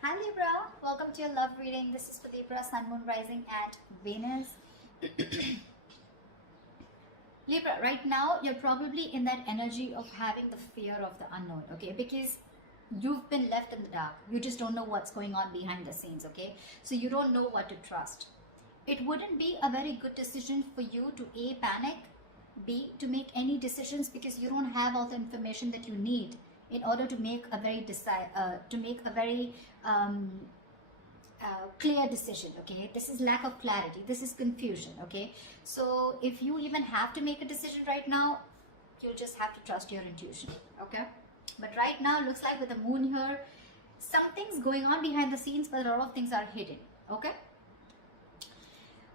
Hi Libra, welcome to your love reading. This is for Libra, Sun, Moon, Rising at Venus. Libra, right now you're probably in that energy of having the fear of the unknown, okay? Because you've been left in the dark. You just don't know what's going on behind the scenes, okay? So you don't know what to trust. It wouldn't be a very good decision for you to A, panic, B, to make any decisions because you don't have all the information that you need in order to make a very clear decision. Okay, this is lack of clarity, this is confusion. Okay, so if you even have to make a decision right now, you'll just have to trust your intuition. Okay, but right now looks like with the moon here, something's going on behind the scenes, but a lot of things are hidden. Okay,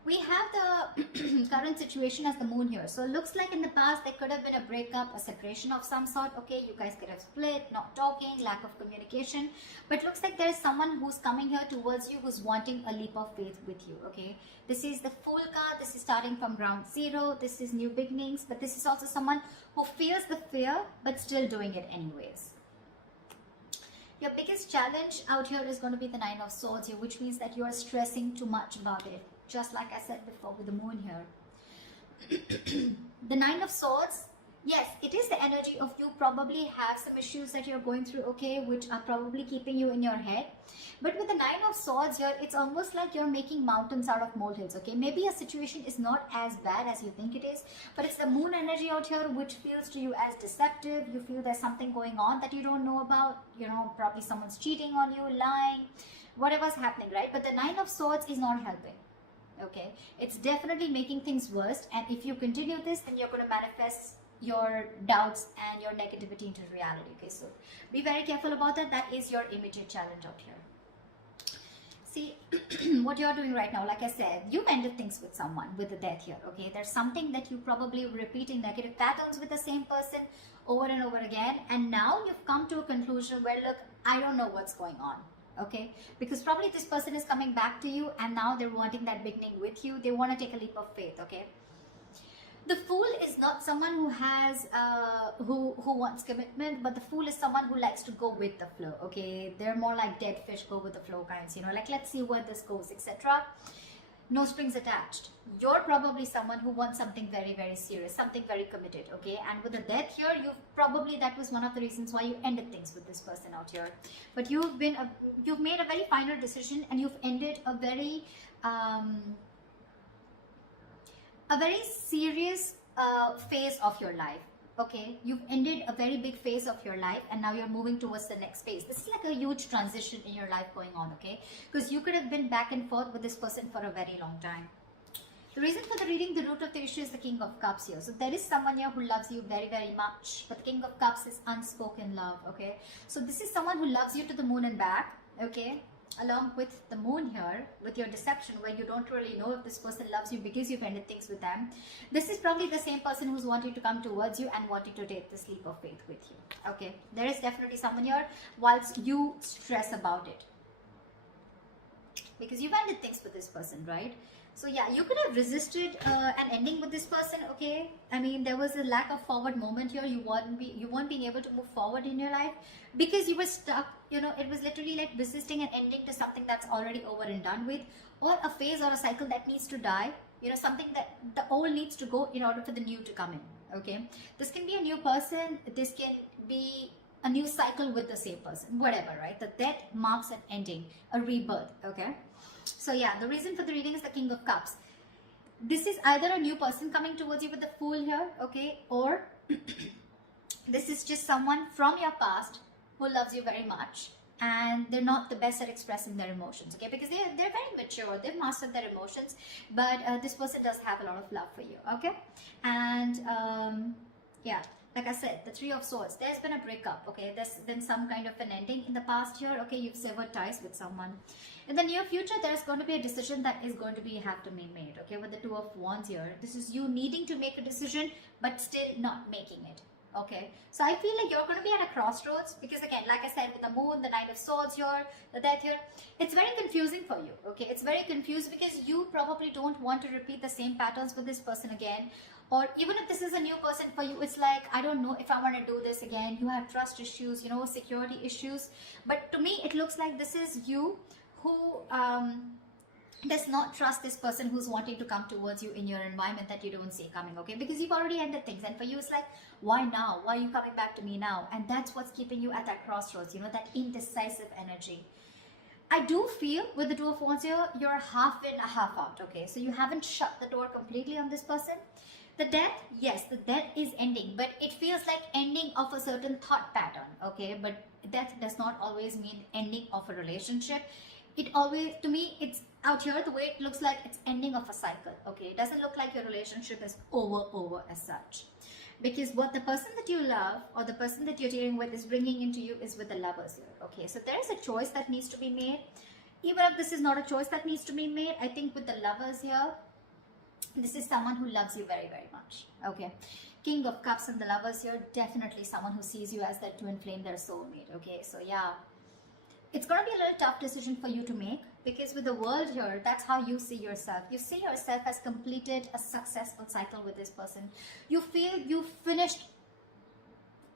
we have the current situation as the moon here. So it looks like in the past there could have been a breakup, a separation of some sort. Okay, you guys could have split, not talking, lack of communication. But looks like there is someone who's coming here towards you who's wanting a leap of faith with you. Okay, this is the Fool card. This is starting from ground zero. This is new beginnings. But this is also someone who feels the fear but still doing it anyways. Your biggest challenge out here is going to be the Nine of Swords here, which means that you are stressing too much about it. Just like I said before with the moon here. The Nine of Swords, yes, it is the energy of you probably have some issues that you're going through, okay, which are probably keeping you in your head. But with the Nine of Swords here, it's almost like you're making mountains out of molehills, okay. Maybe a situation is not as bad as you think it is, but it's the moon energy out here which feels to you as deceptive. You feel there's something going on that you don't know about, you know, probably someone's cheating on you, lying, whatever's happening, right? But the Nine of Swords is not helping. Okay, it's definitely making things worse, and if you continue this, then you're going to manifest your doubts and your negativity into reality. Okay, so be very careful about that. That is your immediate challenge out here. See, what you're doing right now, like I said, you've ended things with someone with the death here. Okay, there's something that you probably repeating negative patterns with the same person over and over again, and now you've come to a conclusion where, look, I don't know what's going on. Okay, because probably this person is coming back to you and now they're wanting that beginning with you. They want to take a leap of faith. Okay, the Fool is not someone who has who wants commitment, but the Fool is someone who likes to go with the flow. Okay, they're more like dead fish, go with the flow kinds, you know, like let's see where this goes, etc. No strings attached. You're probably someone who wants something very, very serious, something very committed. Okay, and with the death here, that was one of the reasons why you ended things with this person out here. But you've made a very final decision, and you've ended a very serious phase of your life. Okay, you've ended a very big phase of your life, and now you're moving towards the next phase. This is like a huge transition in your life going on. Okay, because you could have been back and forth with this person for a very long time. The reason for the reading, the root of the issue is the King of Cups here. So there is someone here who loves you very, very much, but the King of Cups is unspoken love. Okay, so this is someone who loves you to the moon and back. Okay, along with the moon here, with your deception, where you don't really know if this person loves you because you've ended things with them. This is probably the same person who's wanting to come towards you and wanting to take this leap of faith with you. Okay, there is definitely someone here whilst you stress about it, because you've ended things with this person, right? So yeah, you could have resisted an ending with this person. Okay, I mean, there was a lack of forward moment here. You weren't being able to move forward in your life because you were stuck. You know, it was literally like resisting an ending to something that's already over and done with, or a phase or a cycle that needs to die. You know, something that the old needs to go in order for the new to come in. Okay, this can be a new person. This can be a new cycle with the same person, whatever, right? The death marks an ending, a rebirth. Okay, so yeah, the reason for the reading is the King of Cups. This is either a new person coming towards you with the Fool here, okay, or this is just someone from your past who loves you very much, and they're not the best at expressing their emotions. Okay, because they're very mature, they've mastered their emotions, but this person does have a lot of love for you. Okay, and yeah, like I said, the Three of Swords, there's been a breakup. Okay, there's been some kind of an ending in the past here. Okay, you've severed ties with someone. In the near future, there's going to be a decision that is going to have to be made. Okay, with the Two of Wands here, this is you needing to make a decision but still not making it. Okay, so I feel like you're going to be at a crossroads, because again, like I said, with the moon, the Knight of Swords here, the death here, it's very confusing for you. Okay, it's very confused because you probably don't want to repeat the same patterns with this person again, Or even if this is a new person for you, it's like, I don't know if I want to do this again. You have trust issues, you know, security issues. But to me, it looks like this is you who does not trust this person who's wanting to come towards you in your environment that you don't see coming, okay? Because you've already ended things, and for you it's like, why now? Why are you coming back to me now? And that's what's keeping you at that crossroads, you know, that indecisive energy. I do feel with the Two of Wands here, you're half in, half out, okay? So you haven't shut the door completely on this person. The death, yes, the death is ending, but it feels like ending of a certain thought pattern, okay? But death does not always mean ending of a relationship. It always, to me, it's out here, the way it looks like it's ending of a cycle, okay? It doesn't look like your relationship is over as such. Because what the person that you love or the person that you're dealing with is bringing into you is with the Lovers here, okay? So there is a choice that needs to be made. Even if this is not a choice that needs to be made, I think with the Lovers here, this is someone who loves you very much, okay? King of Cups and the Lovers here, definitely someone who sees you as their twin flame, their soulmate, okay? So yeah, it's going to be a little tough decision for you to make, because with the World here, that's how you see yourself. You see yourself as completed a successful cycle with this person. You feel you finished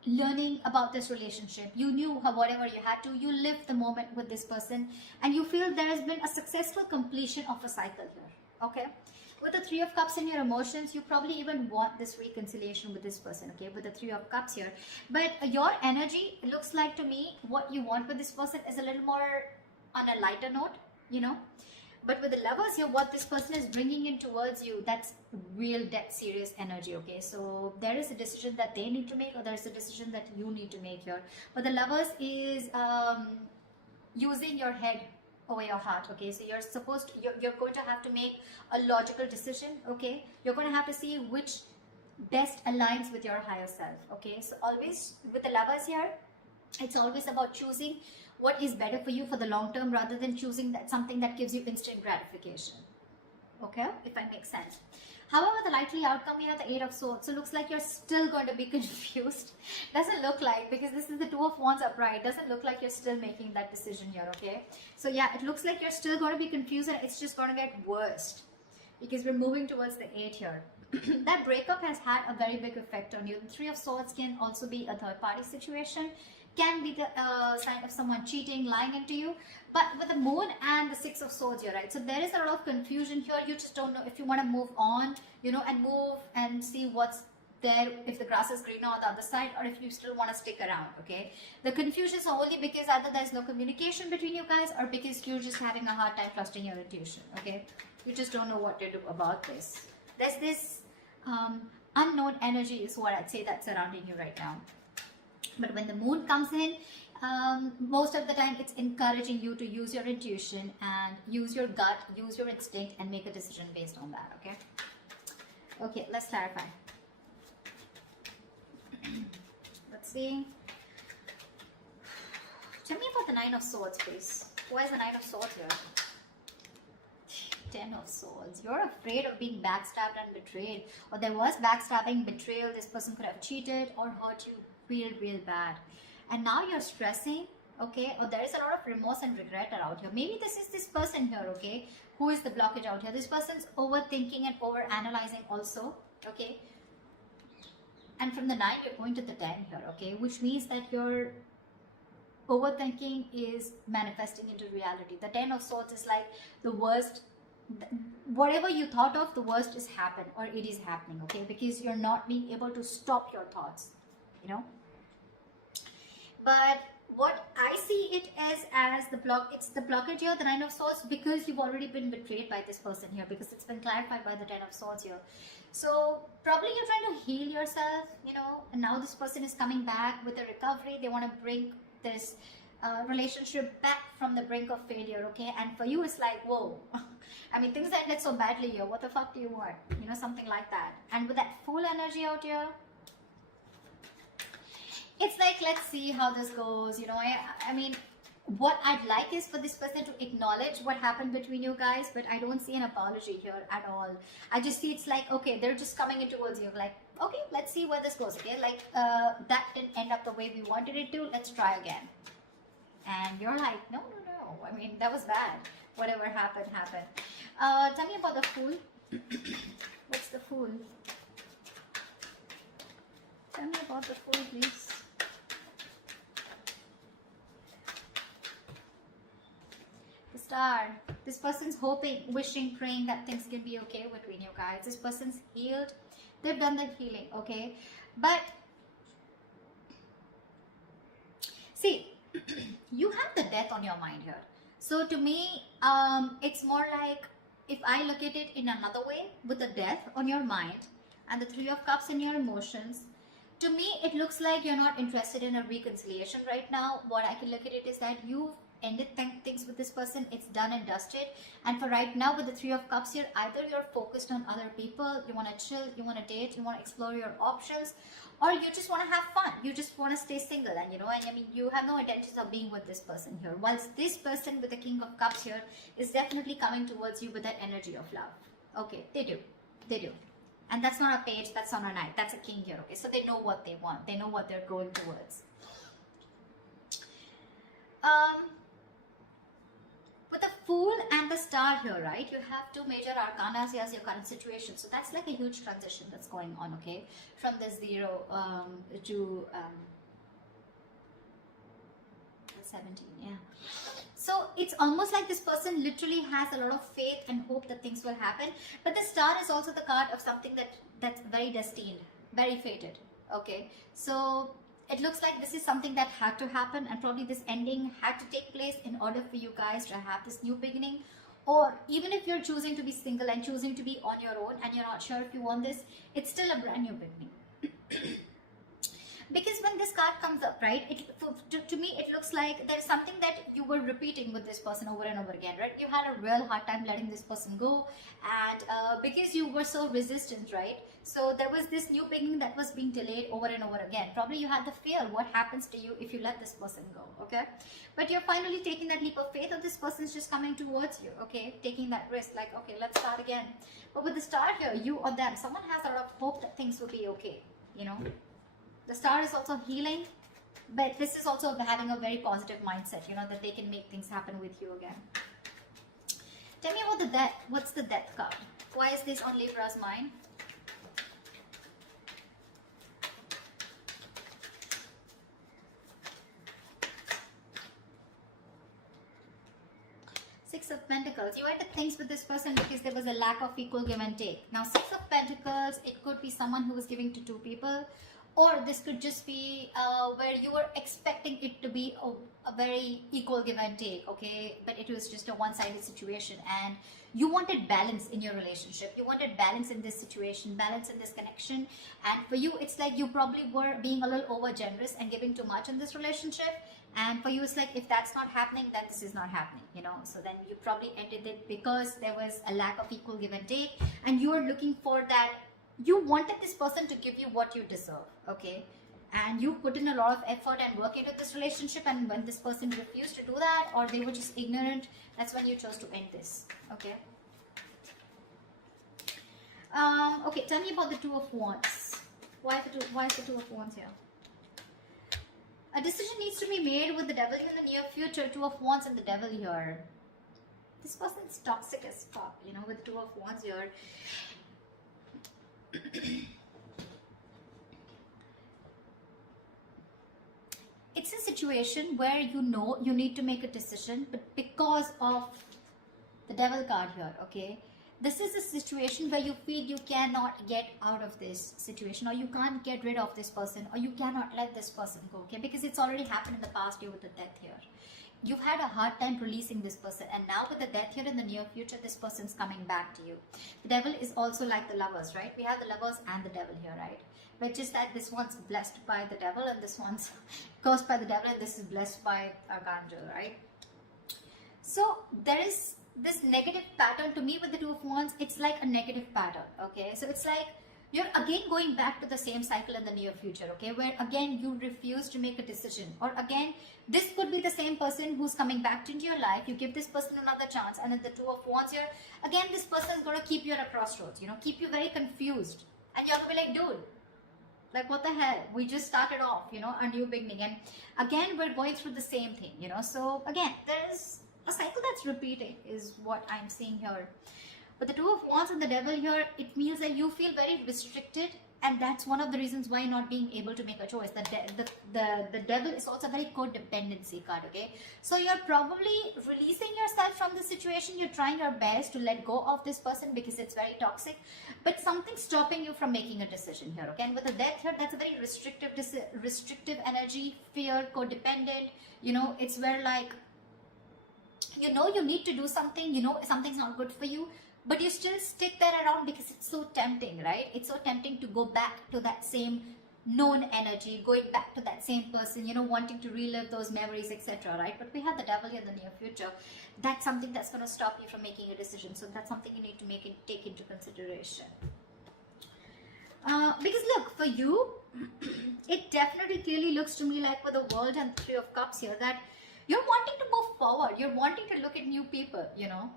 learning about this relationship. You knew how, whatever you had to. You lived the moment with this person, and you feel there has been a successful completion of a cycle here, okay? With the Three of Cups in your emotions, you probably even want this reconciliation with this person, okay, with the Three of Cups here. But your energy, it looks like to me, what you want with this person is a little more on a lighter note, you know. But with the Lovers here, what this person is bringing in towards you, that's real dead serious energy, okay. So there is a decision that they need to make, or there's a decision that you need to make here. But the Lovers is using your head over your heart, okay? So you're supposed to, you're going to have to make a logical decision, okay? You're going to have to see which best aligns with your higher self, okay? So always with the Lovers here, it's always about choosing what is better for you for the long term, rather than choosing that something that gives you instant gratification, okay, if I make sense. However, the likely outcome here, the Eight of Swords, so looks like you're still going to be confused. Doesn't look like, because this is the Two of Wands upright, doesn't look like you're still making that decision here, okay? So yeah, it looks like you're still going to be confused, and it's just going to get worse, because we're moving towards the 8 here. That breakup has had a very big effect on you. The Three of Swords can also be a third party situation, can be the sign of someone cheating, lying into you. But with the Moon and the Six of Swords here, right? So there is a lot of confusion here. You just don't know if you want to move on, you know, and move and see what's there, if the grass is greener on the other side, or if you still want to stick around, okay? The confusion is only because either there's no communication between you guys, or because you're just having a hard time trusting your intuition, okay? You just don't know what to do about this. There's this unknown energy is what I'd say that's surrounding you right now. But when the Moon comes in, most of the time it's encouraging you to use your intuition and use your gut, use your instinct, and make a decision based on that, okay? Okay, let's clarify. Let's see. Tell me about the Nine of Swords, please. Why is the Nine of Swords here? 10 of Swords. You're afraid of being backstabbed and betrayed. Or there was backstabbing, betrayal. This person could have cheated or hurt you real bad. And now you're stressing, okay? Or there is a lot of remorse and regret around here. Maybe this is this person here, okay? Who is the blockage out here? This person's overthinking and overanalyzing also, okay? And from the 9, you're going to the 10 here, okay? Which means that your overthinking is manifesting into reality. The 10 of Swords is like the worst. Whatever you thought of, the worst is happened, or it is happening, okay? Because you're not being able to stop your thoughts, you know? But what I see it as the block, it's the blockage here, the Nine of Swords, because you've already been betrayed by this person here, because it's been clarified by the 10 of Swords here. So probably you're trying to heal yourself, you know, and now this person is coming back with a recovery. They want to bring this relationship back from the brink of failure, okay? And for you, it's like, whoa. I mean, things ended so badly here. What the fuck do you want? You know, something like that. And with that full energy out here, it's like, let's see how this goes. You know, I mean, what I'd like is for this person to acknowledge what happened between you guys, but I don't see an apology here at all. I just see it's like, okay, they're just coming in towards you. Like, okay, let's see where this goes, okay? Like, that didn't end up the way we wanted it to. Let's try again. And you're like, no. I mean, that was bad. Whatever happened, happened. Tell me about the Fool. What's the Fool? Tell me about the Fool, please. The Star. This person's hoping, wishing, praying that things can be okay between you guys. This person's healed. They've done the healing, okay? But see, you have the death on your mind here. So to me, it's more like, if I look at it in another way, with the death on your mind and the Three of Cups in your emotions, to me, it looks like you're not interested in a reconciliation right now. What I can look at it is that you've ended things with this person. It's done and dusted. And for right now, with the Three of Cups here, either you're focused on other people, you want to chill, you want to date, you want to explore your options, or you just want to have fun. You just want to stay single, and I mean, you have no intentions of being with this person here. Whilst this person with the King of Cups here is definitely coming towards you with that energy of love. Okay, they do. And that's not a page, that's not a knight, that's a king here, okay? So they know what they want, they know what they're going towards. With the Fool and the Star here, right? You have two major arcanas as your current situation. So that's like a huge transition that's going on, okay? From the 0 to 17, yeah. So it's almost like this person literally has a lot of faith and hope that things will happen. But the Star is also the card of something that's very destined, very fated, okay? So it looks like this is something that had to happen, and probably this ending had to take place in order for you guys to have this new beginning. Or even if you're choosing to be single and choosing to be on your own and you're not sure if you want this, it's still a brand new beginning. Because when this card comes up, right, to me it looks like there's something that you were repeating with this person over and over again, right? You had a real hard time letting this person go, and because you were so resistant, right? So there was this new beginning that was being delayed over and over again. Probably you had the fear, what happens to you if you let this person go, okay? But you're finally taking that leap of faith, or this person's just coming towards you, okay? Taking that risk, like, okay, let's start again. But with the Star here, you or them, someone has a lot of hope that things will be okay, The Star is also healing, but this is also having a very positive mindset, that they can make things happen with you again. Tell me about the Death. What's the Death card? Why is this on Libra's mind? Six of Pentacles. You ended things with this person because there was a lack of equal give and take. Now, Six of Pentacles, it could be someone who was giving to two people. Or this could just be where you were expecting it to be a very equal give and take, okay? But it was just a one-sided situation, and you wanted balance in your relationship. You wanted balance in this situation, balance in this connection. And for you, it's like you probably were being a little over-generous and giving too much in this relationship. And for you, it's like, if that's not happening, then this is not happening, So then you probably ended it because there was a lack of equal give and take. And you were looking for that. You wanted this person to give you what you deserve, okay? And you put in a lot of effort and work into this relationship, and when this person refused to do that, or they were just ignorant, that's when you chose to end this, okay? Okay, tell me about the Two of Wands. Why is the Two of Wands here? A decision needs to be made with the Devil in the near future. Two of Wands and the Devil here. This person's toxic as fuck, with Two of Wands here. It's a situation where you need to make a decision, but because of the Devil card here, okay, this is a situation where you feel you cannot get out of this situation, or you can't get rid of this person, or you cannot let this person go, okay, because it's already happened in the past year with the Death here. You've had a hard time releasing this person, and now with the Death here in the near future, this person's coming back to you. The Devil is also like the Lovers, right? We have the Lovers and the Devil here, right? But just that this one's blessed by the Devil, and this one's cursed by the Devil, and this is blessed by Archangel, right? So there is this negative pattern. To me, with the Two of Wands, it's like a negative pattern, okay? So it's like you're again going back to the same cycle in the near future, okay, where again you refuse to make a decision, or again this could be the same person who's coming back into your life. You give this person another chance, and then the Two of Wands here, again this person is going to keep you at a crossroads, keep you very confused, and you're going to be like, dude, like, what the hell? We just started off, a new beginning, and again we're going through the same thing, so again there is a cycle that's repeating is what I'm seeing here. But the Two of Wands and the Devil here, it means that you feel very restricted And that's one of the reasons why not being able to make a choice. The devil is also a very codependency card, okay? So you're probably releasing yourself from the situation. You're trying your best to let go of this person because it's very toxic, but something's stopping you from making a decision here, okay? And with the death here, that's a very restrictive energy, fear, codependent. You know, it's where like, you know, you need to do something, you know, something's not good for you, but you still stick there around because it's so tempting, right? It's so tempting to go back to that same known energy, going back to that same person, you know, wanting to relive those memories, etc., right? But we have the devil in the near future. That's something that's going to stop you from making a decision. So that's something you need to take into consideration. Because look, for you, it definitely clearly looks to me like with the World and 3 of Cups here that you're wanting to move forward. You're wanting to look at new people, you know.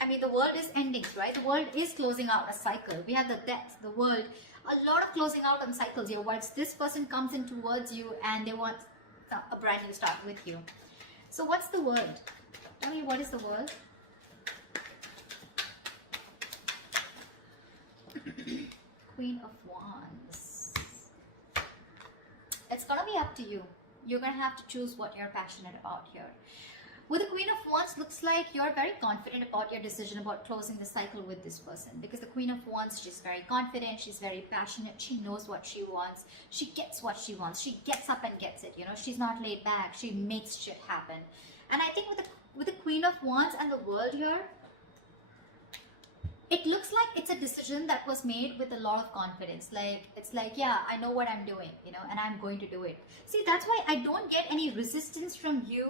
I mean, the world is ending, right? The world is closing out a cycle. We have the death, the world, a lot of closing out on cycles here. Once this person comes in towards you and they want a brand new start with you. So what's the world? Tell me, what is the world? Queen of Wands. It's gonna be up to you. You're gonna have to choose what you're passionate about here. With the Queen of Wands, looks like you're very confident about your decision about closing the cycle with this person. Because the Queen of Wands, she's very confident, she's very passionate, she knows what she wants, she gets what she wants, she gets up and gets it, you know, she's not laid back, she makes shit happen. And I think with the Queen of Wands and the World here, it looks like it's a decision that was made with a lot of confidence. Like, it's like, yeah, I know what I'm doing, you know, and I'm going to do it. See, that's why I don't get any resistance from you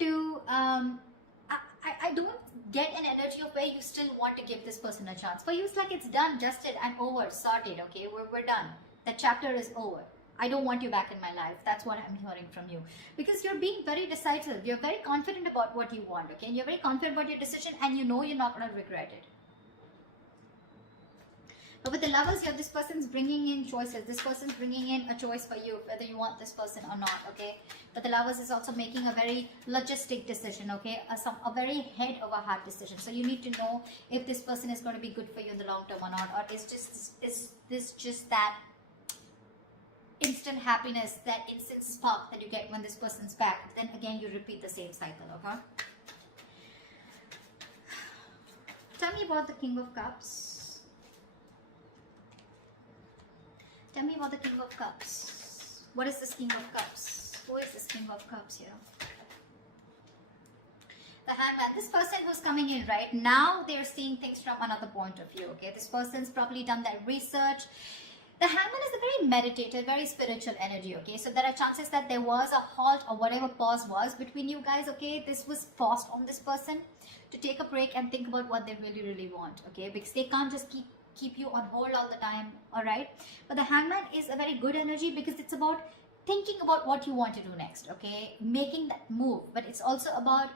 to I don't get an energy of where you still want to give this person a chance. For you, it's like it's done, dusted, and over, sorted, okay? We're done. That chapter is over. I don't want you back in my life. That's what I'm hearing from you. Because you're being very decisive. You're very confident about what you want, okay? And you're very confident about your decision, and you know you're not going to regret it. But with the Lovers here, this person's bringing in choices. This person's bringing in a choice for you, whether you want this person or not, okay? But the Lovers is also making a very logistic decision, okay? A very head over heart decision. So you need to know if this person is going to be good for you in the long term or not. Or is this just that instant happiness, that instant spark that you get when this person's back? Then again, you repeat the same cycle, okay? Tell me about the King of Cups. Tell me about the King of Cups. What is this King of Cups? Who is this King of Cups here? The Hangman. This person who's coming in right now, they're seeing things from another point of view, okay? This person's probably done that research. The Hangman is a very meditative, very spiritual energy, okay? So there are chances that there was a halt or whatever pause was between you guys, okay? This was paused on this person to take a break and think about what they really, really want, okay? Because they can't just keep you on hold all the time, all right? But the Hangman is a very good energy because it's about thinking about what you want to do next, okay? Making that move. But it's also about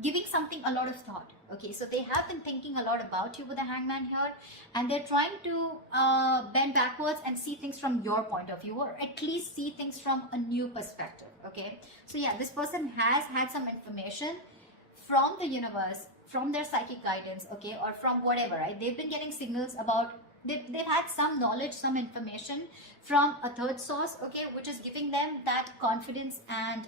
giving something a lot of thought, okay? So they have been thinking a lot about you with the Hangman here, and they're trying to bend backwards and see things from your point of view, or at least see things from a new perspective, okay? So yeah, this person has had some information from the universe, from their psychic guidance, okay, or from whatever, right? They've been getting signals about, they've had some knowledge, some information from a third source, okay, which is giving them that confidence and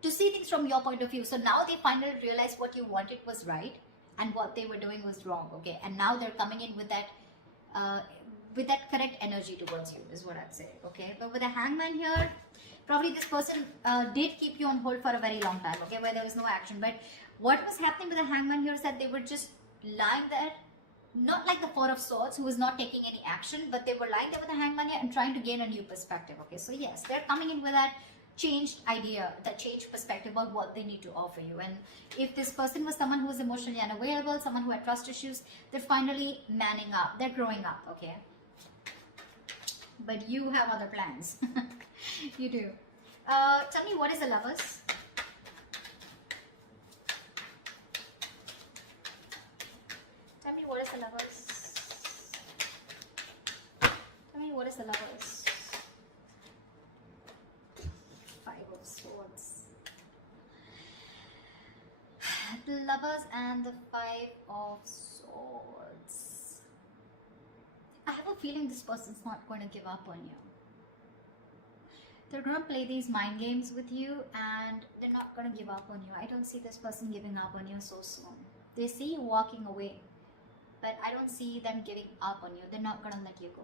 to see things from your point of view. So now they finally realize what you wanted was right and what they were doing was wrong, okay? And now they're coming in with that correct energy towards you, is what I'd say, okay? But with a Hangman here, probably this person did keep you on hold for a very long time, okay, where there was no action. But what was happening with the Hangman here is that they were just lying there, not like the Four of Swords, who was not taking any action, but they were lying there with the Hangman here and trying to gain a new perspective, okay? So yes, they're coming in with that changed idea, that changed perspective about what they need to offer you. And if this person was someone who was emotionally unavailable, someone who had trust issues, they're finally manning up, they're growing up, okay? But you have other plans. You do. Tell me, what is the Lovers? Tell me, what is the Lovers? Tell me, what is the Lovers? Five of Swords. The Lovers and the Five of Swords. I have a feeling this person's not going to give up on you. They're going to play these mind games with you and they're not going to give up on you. I don't see this person giving up on you so soon. They see you walking away, but I don't see them giving up on you. They're not going to let you go.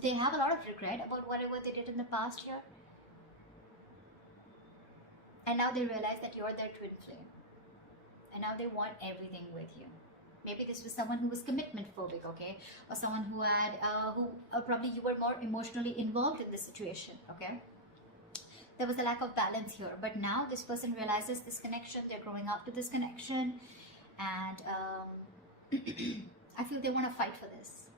They have a lot of regret about whatever they did in the past year. And now they realize that you're their twin flame. And now they want everything with you. Maybe this was someone who was commitment phobic, okay? Or someone who had, probably you were more emotionally involved in this situation, okay? There was a lack of balance here. But now this person realizes this connection. They're growing up to this connection. And I feel they want to fight for this.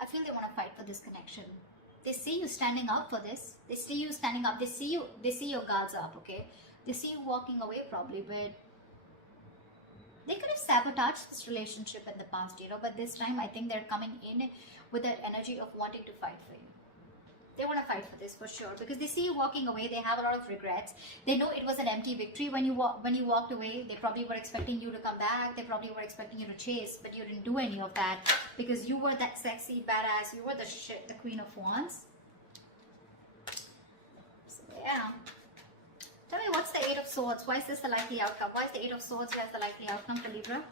I feel they want to fight for this connection. They see you standing up for this. They see you standing up. They see your guards up, okay? They see you walking away probably, but they could have sabotaged this relationship in the past, you know, but this time I think they're coming in with that energy of wanting to fight for you. They want to fight for this for sure because they see you walking away. They have a lot of regrets. They know it was an empty victory when you walked away. They probably were expecting you to come back. They probably were expecting you to chase, but you didn't do any of that because you were that sexy badass. You were the Queen of Wands. So yeah. Tell me, what's the Eight of Swords? Why is this the likely outcome? Why is the Eight of Swords here as the likely outcome for Libra?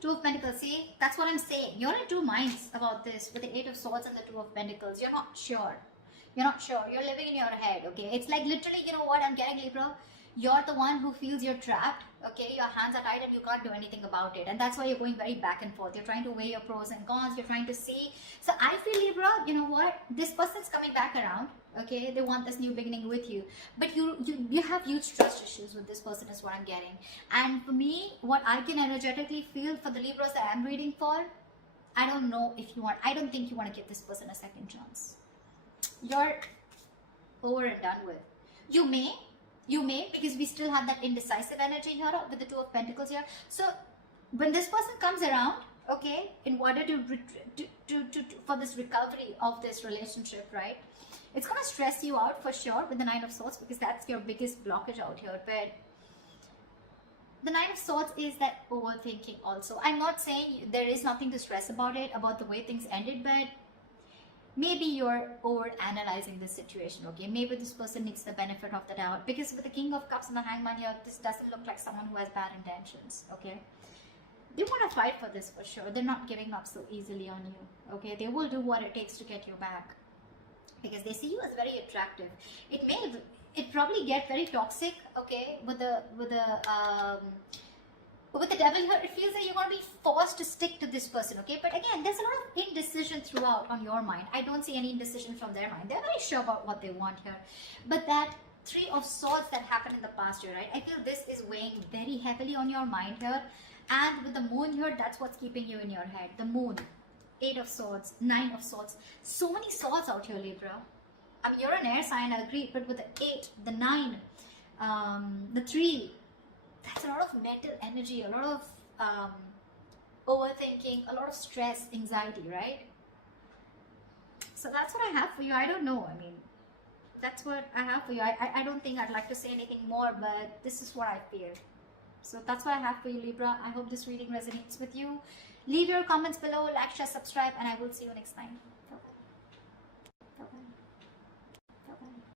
Two of Pentacles. See, that's what I'm saying. You're in two minds about this with the Eight of Swords and the Two of Pentacles. You're not sure. You're not sure. You're living in your head, okay? It's like literally, you know what I'm getting, Libra? You're the one who feels you're trapped, okay? Your hands are tied and you can't do anything about it. And that's why you're going very back and forth. You're trying to weigh your pros and cons. You're trying to see. So I feel, Libra, you know what? This person's coming back around, okay? They want this new beginning with you. But you have huge trust issues with this person is what I'm getting. And for me, what I can energetically feel for the Libras that I'm reading for, I don't know if you want, I don't think you want to give this person a second chance. You're over and done with. You may, because we still have that indecisive energy here with the Two of Pentacles here. So when this person comes around, okay, in order to for this recovery of this relationship, right, it's going to stress you out for sure with the Nine of Swords because that's your biggest blockage out here. But the Nine of Swords is that overthinking also. I'm not saying there is nothing to stress about it, about the way things ended, but maybe you're over analyzing this situation, okay? Maybe this person needs the benefit of the doubt because with the King of Cups and the Hangman here, this doesn't look like someone who has bad intentions, okay? They want to fight for this for sure. They're not giving up so easily on you, okay? They will do what it takes to get you back because they see you as very attractive. It probably get very toxic, okay? With the Devil here, it feels that you're going to be forced to stick to this person, okay? But again, there's a lot of indecision throughout on your mind. I don't see any indecision from their mind. They're very sure about what they want here. But that Three of Swords that happened in the past year, right? I feel this is weighing very heavily on your mind here. And with the Moon here, that's what's keeping you in your head. The Moon, Eight of Swords, Nine of Swords. So many swords out here, Libra. I mean, you're an air sign, I agree. But with the 8, the 9, the 3, that's a lot of mental energy, a lot of overthinking, a lot of stress, anxiety, right? So that's what I have for you. I don't know. I mean, that's what I have for you. I don't think I'd like to say anything more, but this is what I feel. So that's what I have for you, Libra. I hope this reading resonates with you. Leave your comments below, like, share, subscribe, and I will see you next time.